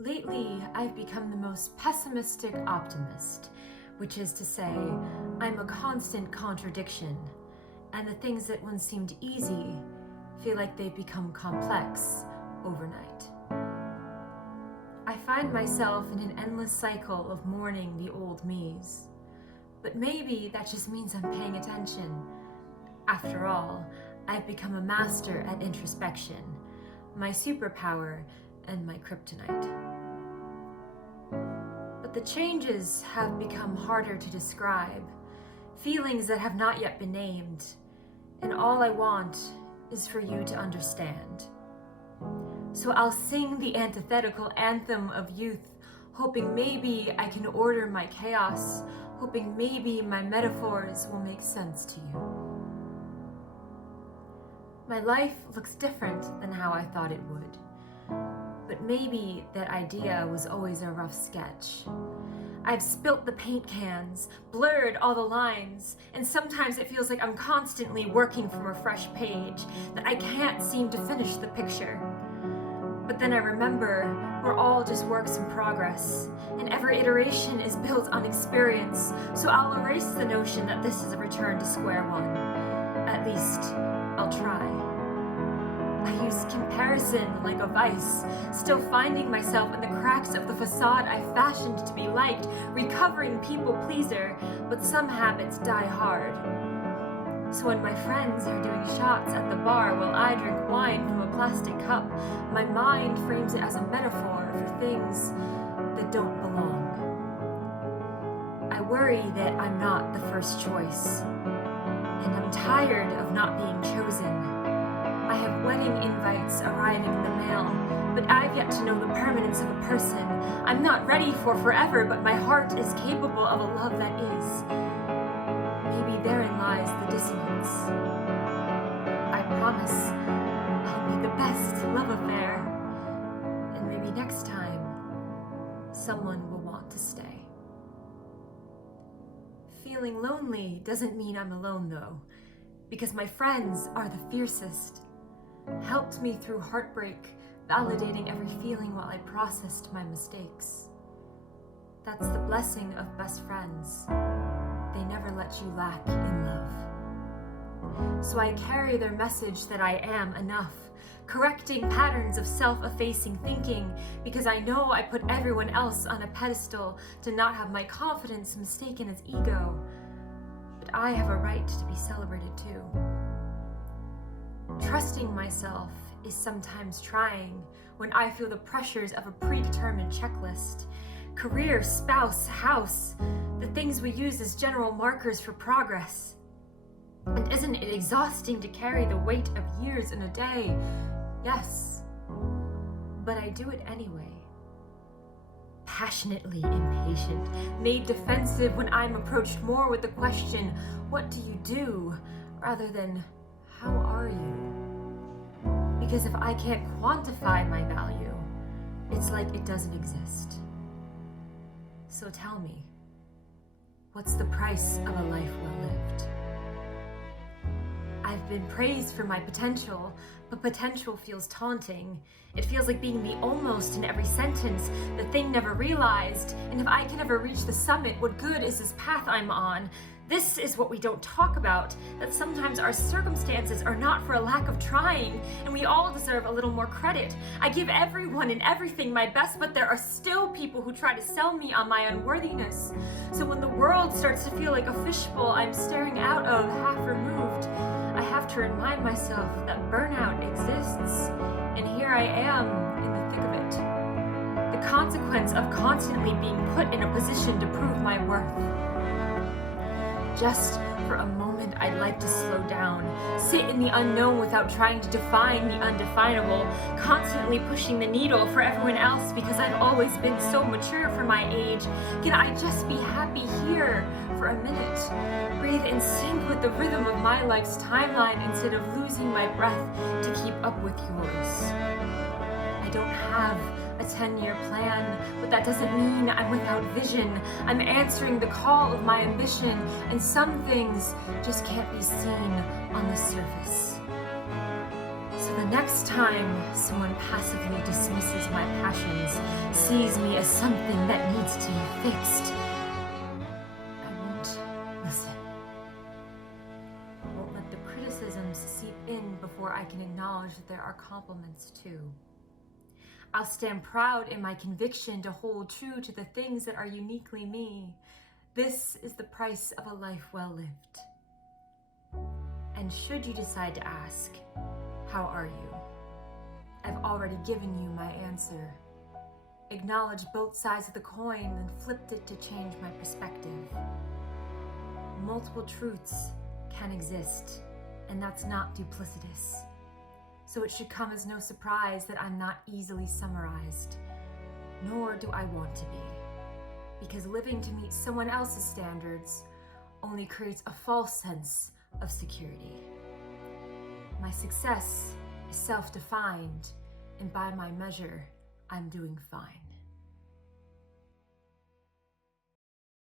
Lately, I've become the most pessimistic optimist, which is to say, I'm a constant contradiction, and the things that once seemed easy feel like they've become complex overnight. I find myself in an endless cycle of mourning the old me's, but maybe that just means I'm paying attention. After all, I've become a master at introspection, my superpower and my kryptonite. But the changes have become harder to describe, feelings that have not yet been named, and all I want is for you to understand. So I'll sing the antithetical anthem of youth, hoping maybe I can order my chaos, hoping maybe my metaphors will make sense to you. My life looks different than how I thought it would. But maybe that idea was always a rough sketch. I've spilt the paint cans, blurred all the lines, and sometimes it feels like I'm constantly working from a fresh page, that I can't seem to finish the picture. But then I remember we're all just works in progress, and every iteration is built on experience, so I'll erase the notion that this is a return to square one. At least, I'll try. I use comparison like a vice, still finding myself in the cracks of the facade I fashioned to be liked, recovering people pleaser, but some habits die hard. So when my friends are doing shots at the bar while I drink wine from a plastic cup, my mind frames it as a metaphor for things that don't belong. I worry that I'm not the first choice, and I'm tired of not being chosen. I have wedding invites arriving in the mail, but I've yet to know the permanence of a person. I'm not ready for forever, but my heart is capable of a love that is. Maybe therein lies the dissonance. I promise I'll be the best love affair, and maybe next time, someone will want to stay. Feeling lonely doesn't mean I'm alone though, because my friends are the fiercest. Helped me through heartbreak, validating every feeling while I processed my mistakes. That's the blessing of best friends. They never let you lack in love. So I carry their message that I am enough, correcting patterns of self-effacing thinking, because I know I put everyone else on a pedestal to not have my confidence mistaken as ego. But I have a right to be celebrated too. Trusting myself is sometimes trying when I feel the pressures of a predetermined checklist. Career, spouse, house, the things we use as general markers for progress. And isn't it exhausting to carry the weight of years in a day? Yes, but I do it anyway. Passionately impatient, made defensive when I'm approached more with the question, what do you do? Rather than, how are you? Because if I can't quantify my value, it's like it doesn't exist. So tell me, what's the price of a life well lived? I've been praised for my potential, but potential feels taunting. It feels like being the almost in every sentence, the thing never realized, and if I can ever reach the summit, what good is this path I'm on? This is what we don't talk about, that sometimes our circumstances are not for a lack of trying, and we all deserve a little more credit. I give everyone and everything my best, but there are still people who try to sell me on my unworthiness. So when the world starts to feel like a fishbowl I'm staring out of, half removed, I have to remind myself that burnout exists, and here I am in the thick of it. The consequence of constantly being put in a position to prove my worth. Just for a moment, I'd like to slow down, sit in the unknown without trying to define the undefinable, constantly pushing the needle for everyone else because I've always been so mature for my age. Can I just be happy here for a minute? Breathe in sync with the rhythm of my life's timeline instead of losing my breath to keep up with yours. I don't have a 10-year plan, but that doesn't mean I'm without vision. I'm answering the call of my ambition, and some things just can't be seen on the surface. So then next time someone passively dismisses my passions, sees me as something that needs to be fixed, I won't listen. I won't let the criticisms seep in before I can acknowledge that there are compliments too. I'll stand proud in my conviction to hold true to the things that are uniquely me. This is the price of a life well lived. And should you decide to ask, how are you? I've already given you my answer. Acknowledge both sides of the coin and flipped it to change my perspective. Multiple truths can exist, and that's not duplicitous. So it should come as no surprise that I'm not easily summarized, nor do I want to be, because living to meet someone else's standards only creates a false sense of security. My success is self-defined, and by my measure, I'm doing fine.